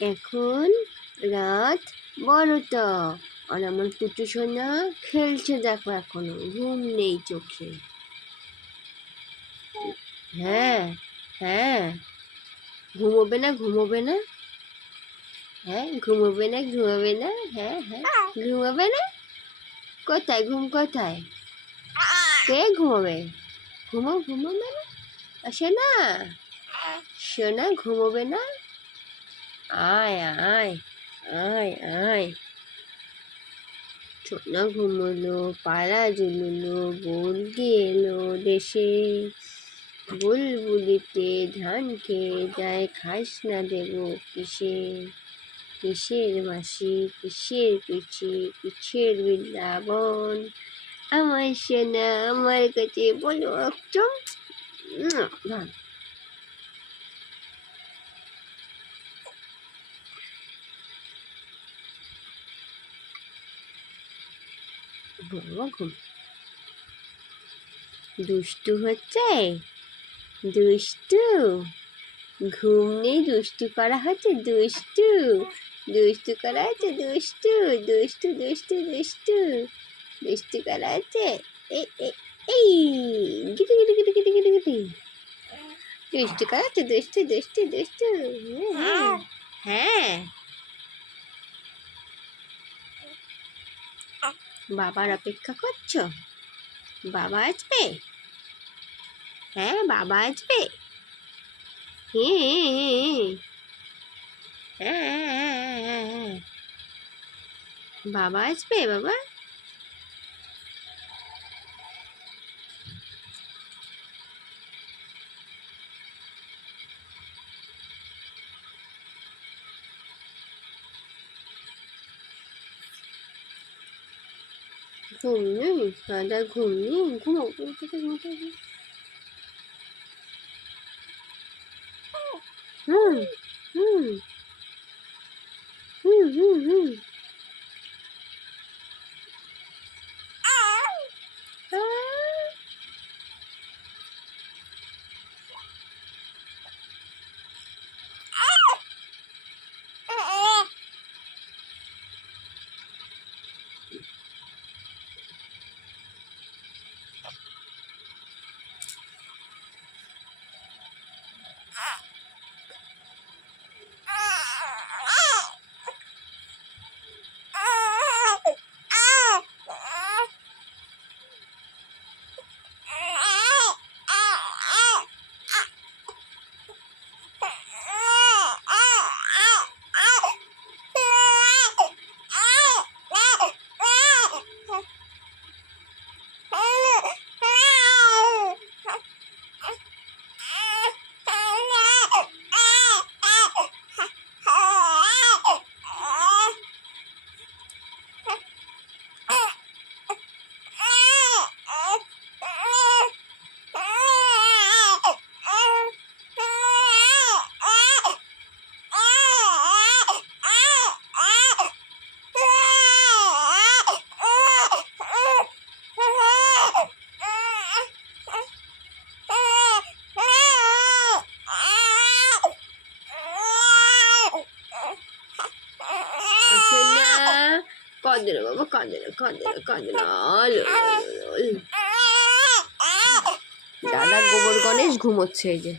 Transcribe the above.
এখন রাত 12টা, আর আমার পুটু সোনা খেলছে দেখো, এখনো ঘুম নেই চোখে। হ্যাঁ হ্যাঁ, ঘুমোবে না ঘুমোবে না? হ্যাঁ ঘুমোবে না ঘুমোবে না? হ্যাঁ হ্যাঁ, ঘুমোবে না? কোথায় ঘুম কোথায়? কে ঘুমোবে? ঘুমোবে না? সোনা সোনা ঘুমোবে না? আয় আয় আয় আয়। সোনা ঘুমোলো, পাড়া ঝুলুলো, বলদি এলো দেশে। বুলবুলিতে ধান খেয়ে যায়, খাস না দেবো কিসে? কিসের মাসি কিসের পিসি, কিসের বৃন্দাবন? আমার সোনা আমার কাছে বলো একদম। ধর বাবা ঘুম, দুষ্টু হচ্ছে দুষ্টু, ঘুম নেই দুষ্টু করা হচ্ছে, দুষ্টু দুষ্টু করা হচ্ছে, দুষ্টু দুষ্টু দুষ্টু দুষ্টু দুষ্টু করা হচ্ছে। এই এই এই গিটি গিটি গিটি গিটি গিটি গিটি দুষ্টু করা হচ্ছে, দুষ্টু দুষ্টু দুষ্টু। হ্যাঁ হ্যাঁ, বাবার অপেক্ষা করছো? বাবা আসবে? হ্যাঁ বাবা আসবে। হ্যাঁ হ্যাঁ, বাবা আসবে বাবা। ঘুম নেই দাদা, ঘুম নেই, ঘুমো ঘুমো। হুম হুম হুম হুম হুম। কাঁদে না বাবা, কাঁদে না কাঁদে না কাঁদে না। দাদা গোবর গণেশ ঘুমোচ্ছে এই যে।